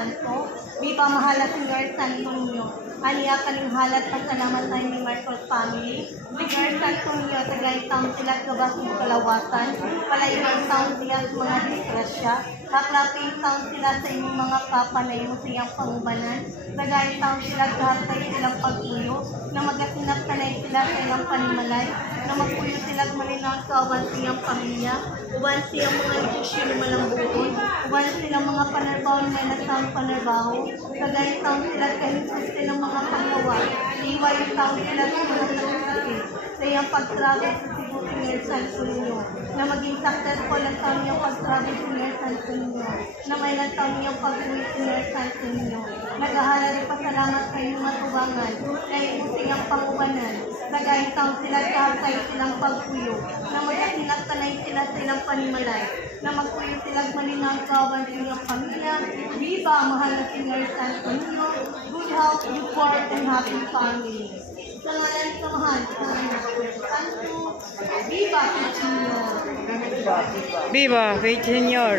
Santo. Viva Mahala Señor Santo Niño. Aniya kaning halat ng salamat tayo ni Marcos family. Señor Santo Niño, tagay taong sila gabas ng kalawatan. Palayuan taong sila sa mga disgrasya. Haklapin taong sila sa inyong mga papanayo sa iyang pangubanan. Tagay taong sila kahatay silang pag-uyo. Na magasinap kanay sila sa ilang panimalay. Na magpuyo sila malinaw sa awan sa iyang pamilya. Uban siyang mga negosyo ni malambuon. Uban silang mga panarbaho na nasang panarbaho. Tagay taong sila kahisus silang mga panggawa. Iway taong sila sa mga sakit. Sa iyang pag-travel sa Cebu, Señor Santo Niño. Na maging successful ang taong iyong pag-travel, Señor Santo Niño. Na may lang taong iyong pag-uwi, Señor Santo Niño. Nagahala rin pasalamat sa iyong matubangan. Na iyong siyang pangubanan. Tagay taong sila kahatay silang pagpuyo. Na magasinap kanay sila sa ilang panimalay. Na magpuyo silang malinaw kawan sa iyong pamilya. Viva Mahal na Señor Santo Niño. Good health, support, and happy family. Sa ngalan sa mahal, sa anak ko, Santo, Viva Señor! Viva, Señor.